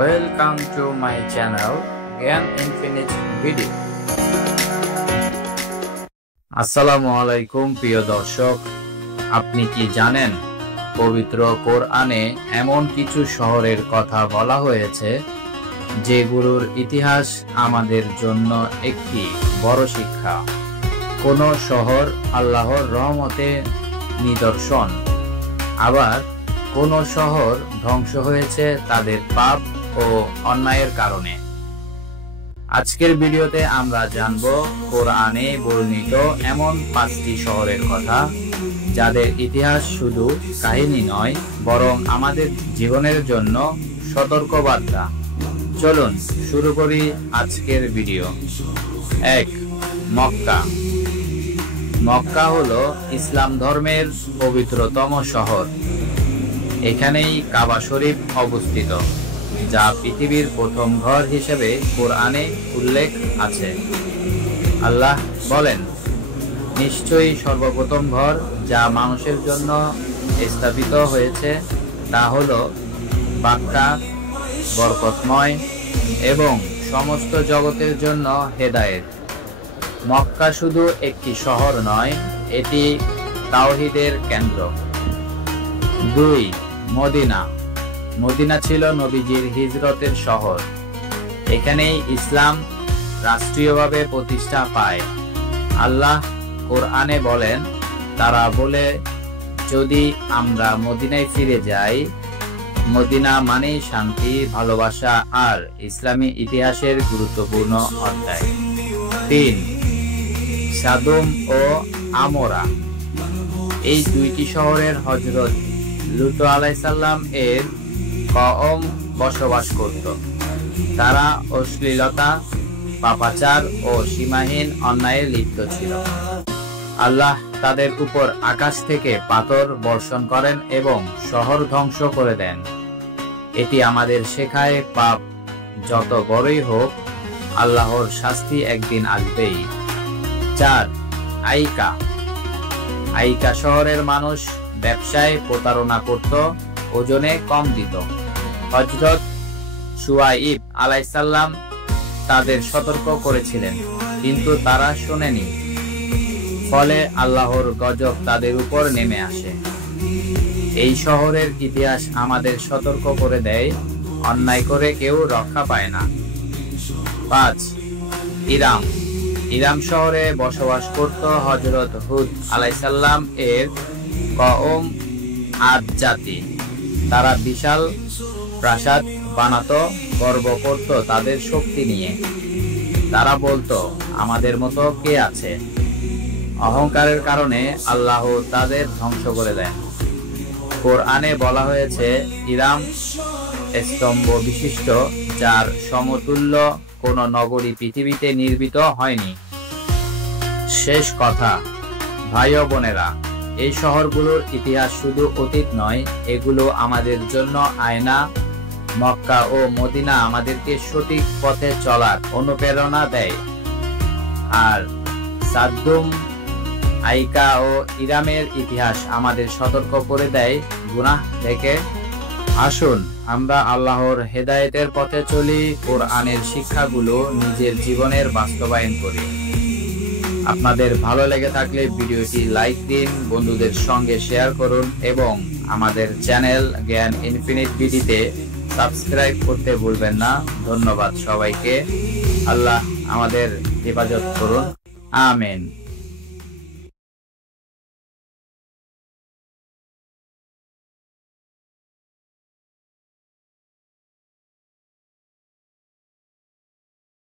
Welcome to my channel Gyan Infinite Video. আসসালামু আলাইকুম প্রিয় দর্শক, আপনি কি জানেন পবিত্র কোরআনে এমন কিছু শহরের কথা বলা হয়েছে যেগুলোর ইতিহাস আমাদের জন্য একটি বড় শিক্ষা। কোন শহর আল্লাহর রহমতের নিদর্শন, আবার কোন শহর ধ্বংস হয়েছে তাদের পাপ ও অন্যায়ের কারণে। আজকের ভিডিওতে আমরা জানব কোরআনে বর্ণিত এমন 5টি শহরের কথা যাদের ইতিহাস শুধু কাহিনী নয়, বরং আমাদের জীবনের জন্য সতর্কবার্তা। চলুন শুরু করি আজকের ভিডিও। 1. মক্কা। মক্কা হলো ইসলাম ধর্মের পবিত্রতম শহর। এখানেই কাবা শরীফ অবস্থিত, যা পৃথিবীর প্রথম ঘর হিসেবে কোরআনে উল্লেখ আছে। আল্লাহ বলেন, নিশ্চয়ই সর্বপ্রথম ঘর যা মানুষের জন্য স্থাপিত হয়েছে তা হলো বাক্কা, বরকতময় এবং সমস্ত জগতের জন্য হেদায়েত। মক্কা শুধু একটি শহর নয়, এটি তাওহীদের কেন্দ্র। 2. মদিনা। মদিনা ছিল নবীজির হিজরতের শহর। এখানেই ইসলাম রাষ্ট্রীয়ভাবে প্রতিষ্ঠা পায়। আল্লাহ কোরআনে বলেন, তারা বলে, যদি আমরা মদিনায় ফিরে যাই। মদিনা মানেই শান্তি, ভালোবাসা আর ইসলামী ইতিহাসের গুরুত্বপূর্ণ অধ্যায়। 3. সাদুম ও আমরা। এই দুইটি শহরের হযরত লূত আলাইহিস সালাম এর কওম বসবাস করত। তারা অশ্লীলতা, পাপাচার ও সীমাহীন অন্যায়ে লিপ্ত ছিল। আল্লাহ তাদের উপর আকাশ থেকে পাথর বর্ষণ করেন এবং শহর ধ্বংস করে দেন। এটি আমাদের শেখায়, পাপ যত বড়ই হোক, আল্লাহর শাস্তি একদিন আসবেই। 4. আইকা। আইকা শহরের মানুষ ব্যবসায় প্রতারণা করত, ওজনে কম দিত। হযরত শুআইব আলাইহিস সালাম তাদের সতর্ক করেছিলেন, কিন্তু তারা শোনেনি। ফলে আল্লাহর গজব তাদের উপর নেমে আসে। এই শহরের ইতিহাস আমাদের সতর্ক করে দেয়, অন্যায় করে কেউ রক্ষা পায় না। 5. ইরাম। ইরাম শহরে বসবাস করত হযরত হুদ আলাইহিস সালাম এর কওম আদ জাতি। তারা বিশাল প্রাসাদ বানাতো, গর্ব করত তাদের শক্তি নিয়ে। তারা বলতো, আমাদের মতো কে আছে। অহংকারের কারণে আল্লাহ তাদের ধ্বংস করে দেন। কোরআনে বলা হয়েছে, ইরাম স্তম্ভ বিশিষ্ট, যার সমতুল্য কোন নগরী পৃথিবীতে নির্মিত হয়নি। শেষ কথা, ভাই ও বোনেরা, এই শহরগুলোর ইতিহাস শুধু অতীত নয়, এগুলো আমাদের জন্য আয়না। মক্কা ও মদিনা আমাদেরকে সঠিক পথে চলার অনুপ্রেরণা দেয়, আর সাদুম, আইকা ও ইরামের ইতিহাস আমাদের সতর্ক করে দেয় গুনাহ থেকে। আসুন আমরা আল্লাহর হেদায়েতের পথে চলি, কোরআনের শিক্ষাগুলো নিজের জীবনের বাস্তবায়ন করি। আপনাদের ভালো লেগে থাকলে ভিডিওটি লাইক দিন, বন্ধুদের সঙ্গে শেয়ার করুন এবং আমাদের চ্যানেল জ্ঞান ইনফিনিট ভিডিওতে সাবস্ক্রাইব করতে ভুলবেন না। ধন্যবাদ সবাইকে। আল্লাহ আমাদের হেফাজত করুন। আমিন।